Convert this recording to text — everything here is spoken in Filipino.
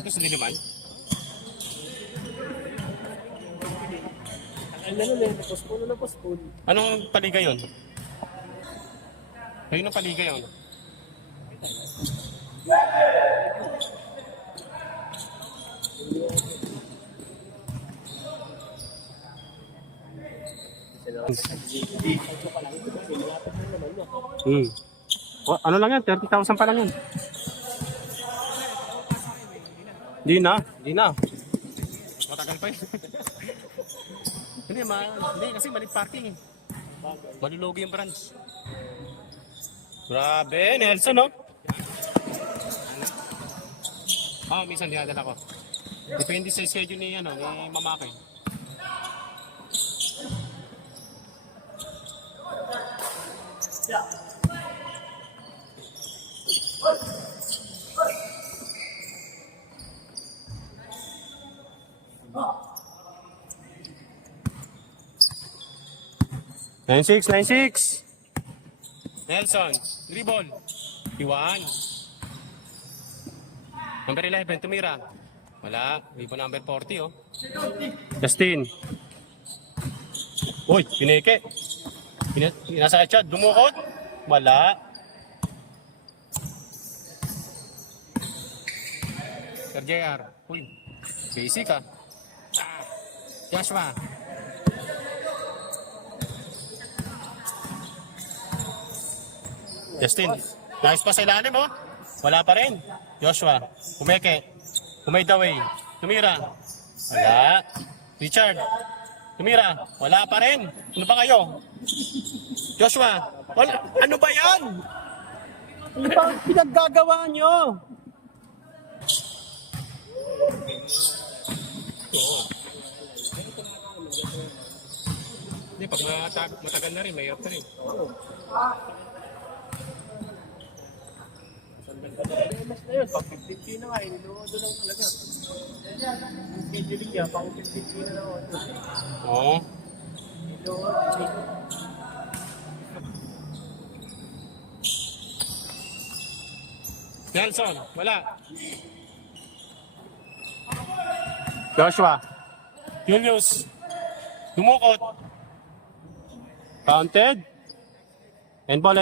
ba ito sa Diliman? Ano na eh, postpone na postpone. Anong paliga yun? Ayun ang paliga yun. Ano lang yan? 30,000 pa lang yan. Hindi na. Matagal pa yun. Hindi kasi malit parking eh. Malulugi yung branch. Grabe, Nelson no? Minsan dinadala ko. Depende sa schedule ni Mamakay. Nine six. Nelson, dribble. Iwan. Number 11, tumira. Wala. Iba number 40, oh. Justin. Uy, pineke. Nasa chat, dumukot. Wala. Sir JR. Uy, basic ah. Joshua. Justin, nice pa sa ilalim oh. Wala pa rin. Joshua, umeke. Umay the way. Tumira. Wala. Richard. Tumira. Wala pa rin. Ano ba kayo? Joshua. Wala. Ano ba yan? Ano ba ang pinaggagawa nyo? Hindi, pag matagal na rin, may hirap na rin. Mas na yun, pag 15K na nga, iniluodo lang talaga. Yung scheduling niya, pang 15K na lang. Oo. Iniluodo. Nelson, wala. Joshua. Julius. Dumukot. Counted. End ball.